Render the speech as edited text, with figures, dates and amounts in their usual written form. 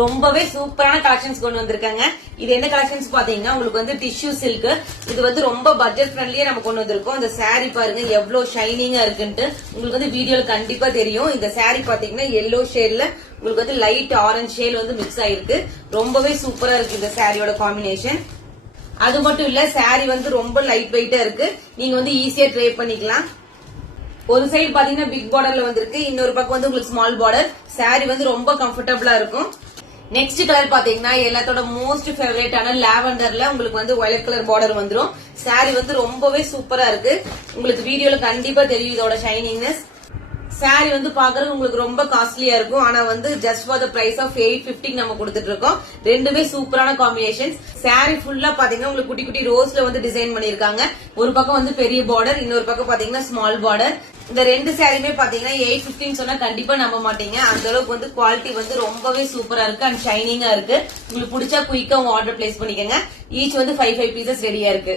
ரொம்பவே சூப்பரான கலெக்ஷன்ஸ் கொண்டு வந்திருக்காங்க. இது என்ன கலெக்ஷன்ஸ் பாத்தீங்கன்னா உங்களுக்கு வந்து டிஷ்யூ சில்க். இது வந்து ரொம்ப பட்ஜெட் ஃப்ரெண்ட்லியா நம்ம கொண்டு வந்திருக்கோம். இந்த சாரி பாருங்க எவ்வளவு ஷைனிங்கா இருக்குன்ட்டு உங்களுக்கு வந்து வீடியோல கண்டிப்பா தெரியும். இந்த சாரி பாத்தீங்கன்னா எல்லோ ஷேட்ல உங்களுக்கு வந்து லைட் ஆரஞ்சு ஷேட் வந்து மிக்ஸ் ஆயிருக்கு. ரொம்பவே சூப்பரா இருக்கு இந்த சாரியோட காம்பினேஷன். அது மட்டும் இல்ல சாரி வந்து ரொம்ப லைட் வெயிட்டா இருக்கு. நீங்க வந்து ஈஸியா ட்ரை பண்ணிக்கலாம். ஒரு சைடு பாத்தீங்கன்னா பிக் பார்டர்ல வந்திருக்கு, இன்னொரு பக்கம் வந்து உங்களுக்கு ஸ்மால் பார்டர். சாரி வந்து ரொம்ப கம்ஃபர்டபுளா இருக்கும். நெக்ஸ்ட் கலர் பாத்தீங்கன்னா எல்லாத்தோட மோஸ்ட் ஃபேவரேட்டான லாவெண்டர்ல உங்களுக்கு வந்து வயலட் கலர் பார்டர் வந்துரும். சாரி வந்து ரொம்பவே சூப்பரா இருக்கு. உங்களுக்கு வீடியோல கண்டிப்பா தெரியும் இதோட ஷைனிங்னஸ். சாரி வந்து பாக்குறதுக்கு உங்களுக்கு ரொம்ப காஸ்ட்லியா இருக்கும். ஆனா வந்து just for the price of 850 நம்ம கொடுத்துட்டு இருக்கோம். ரெண்டுமே சூப்பரான காம்பினேஷன்ஸ். சாரி ஃபுல்லா பாத்தீங்கன்னா உங்களுக்கு குட்டி குட்டி ரோஸ்ல வந்து டிசைன் பண்ணிருக்காங்க. ஒரு பக்கம் வந்து பெரிய பார்டர், இன்னொரு பக்கம் பாத்தீங்கன்னா ஸ்மால் பார்டர். இந்த ரெண்டு சாரியுமே பாத்தீங்கன்னா 850 சொன்னா கண்டிப்பா நம்ப மாட்டீங்க. அந்த அளவுக்கு வந்து குவாலிட்டி வந்து ரொம்பவே சூப்பரா இருக்கு அண்ட் ஷைனிங்கா இருக்கு. உங்களுக்கு பிடிச்சா குயிக்கா உங்க ஆர்டர் பிளேஸ் பண்ணிக்கங்க. ஈச் வந்து 5 பீசஸ் ரெடியா இருக்கு.